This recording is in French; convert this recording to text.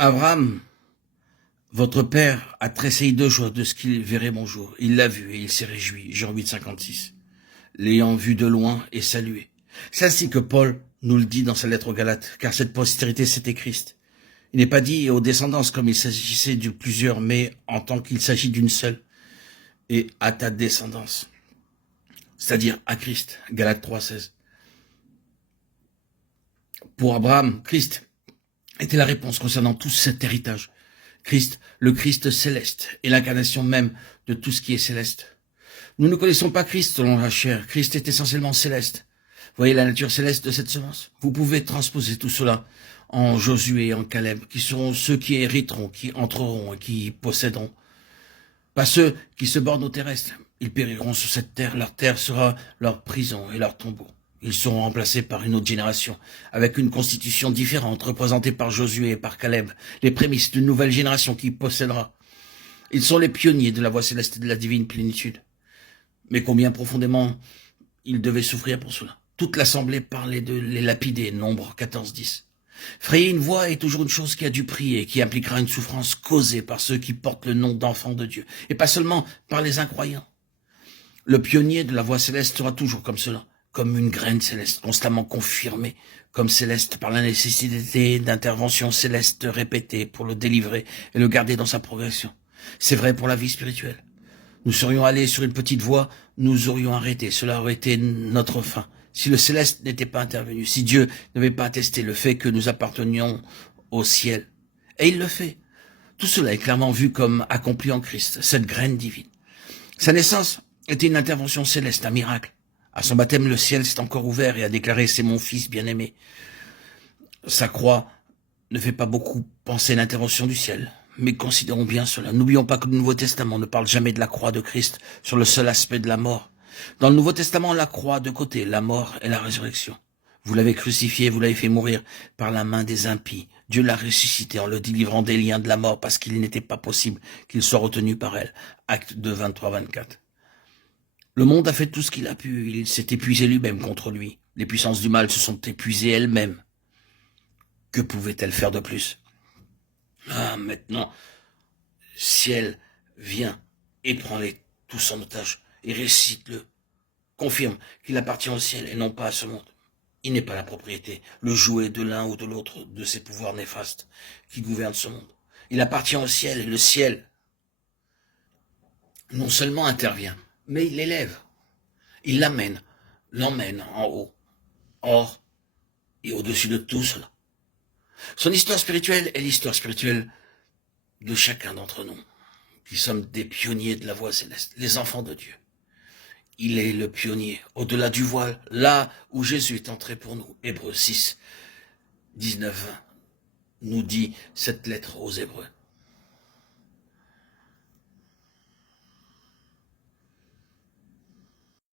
Abraham, votre père a tressailli de joie de ce qu'il verrait mon jour. Il l'a vu et il s'est réjoui. Jean 8, 56. L'ayant vu de loin et salué. C'est ainsi que Paul nous le dit dans sa lettre aux Galates, car cette postérité, c'était Christ. Il n'est pas dit aux descendances comme il s'agissait de plusieurs, mais en tant qu'il s'agit d'une seule. Et à ta descendance, c'est-à-dire à Christ. Galates 3, 16. Pour Abraham, Christ était la réponse concernant tout cet héritage. Christ, le Christ céleste, est l'incarnation même de tout ce qui est céleste. Nous ne connaissons pas Christ selon la chair. Christ est essentiellement céleste. Voyez la nature céleste de cette semence. Vous pouvez transposer tout cela en Josué et en Caleb, qui seront ceux qui hériteront, qui entreront et qui posséderont. Pas ceux qui se bornent au terrestre. Ils périront sur cette terre. Leur terre sera leur prison et leur tombeau. Ils seront remplacés par une autre génération, avec une constitution différente, représentée par Josué et par Caleb, les prémices d'une nouvelle génération qui possédera. Ils sont les pionniers de la voie céleste et de la divine plénitude. Mais combien profondément ils devaient souffrir pour cela. Toute l'assemblée parlait de les lapider, Nombre 14, 10. Frayer une voie est toujours une chose qui a du prix et qui impliquera une souffrance causée par ceux qui portent le nom d'enfants de Dieu, et pas seulement par les incroyants. Le pionnier de la voie céleste sera toujours comme cela, comme une graine céleste, constamment confirmée comme céleste par la nécessité d'intervention céleste répétée pour le délivrer et le garder dans sa progression. C'est vrai pour la vie spirituelle. Nous serions allés sur une petite voie, nous aurions arrêté. Cela aurait été notre fin. Si le céleste n'était pas intervenu, si Dieu n'avait pas attesté le fait que nous appartenions au ciel. Et il le fait. Tout cela est clairement vu comme accompli en Christ, cette graine divine. Sa naissance était une intervention céleste, un miracle. À son baptême, le ciel s'est encore ouvert et a déclaré « C'est mon fils bien-aimé ». Sa croix ne fait pas beaucoup penser à l'intervention du ciel. Mais considérons bien cela. N'oublions pas que le Nouveau Testament ne parle jamais de la croix de Christ sur le seul aspect de la mort. Dans le Nouveau Testament, la croix de côté, la mort et la résurrection. Vous l'avez crucifié, vous l'avez fait mourir par la main des impies. Dieu l'a ressuscité en le délivrant des liens de la mort parce qu'il n'était pas possible qu'il soit retenu par elle. Acte 2, 23, 24. Le monde a fait tout ce qu'il a pu. Il s'est épuisé lui-même contre lui. Les puissances du mal se sont épuisées elles-mêmes. Que pouvaient-elles faire de plus ? Ah, maintenant, ciel, viens et prends-les tous en otage et récite-le. Confirme qu'il appartient au ciel et non pas à ce monde. Il n'est pas la propriété, le jouet de l'un ou de l'autre de ces pouvoirs néfastes qui gouvernent ce monde. Il appartient au ciel et le ciel non seulement intervient, mais il l'élève. Il l'emmène en haut, hors et au-dessus de tout cela. Son histoire spirituelle est l'histoire spirituelle de chacun d'entre nous, qui sommes des pionniers de la voie céleste, les enfants de Dieu. Il est le pionnier, au-delà du voile, là où Jésus est entré pour nous. Hébreux 6, 19, 20, nous dit cette lettre aux Hébreux.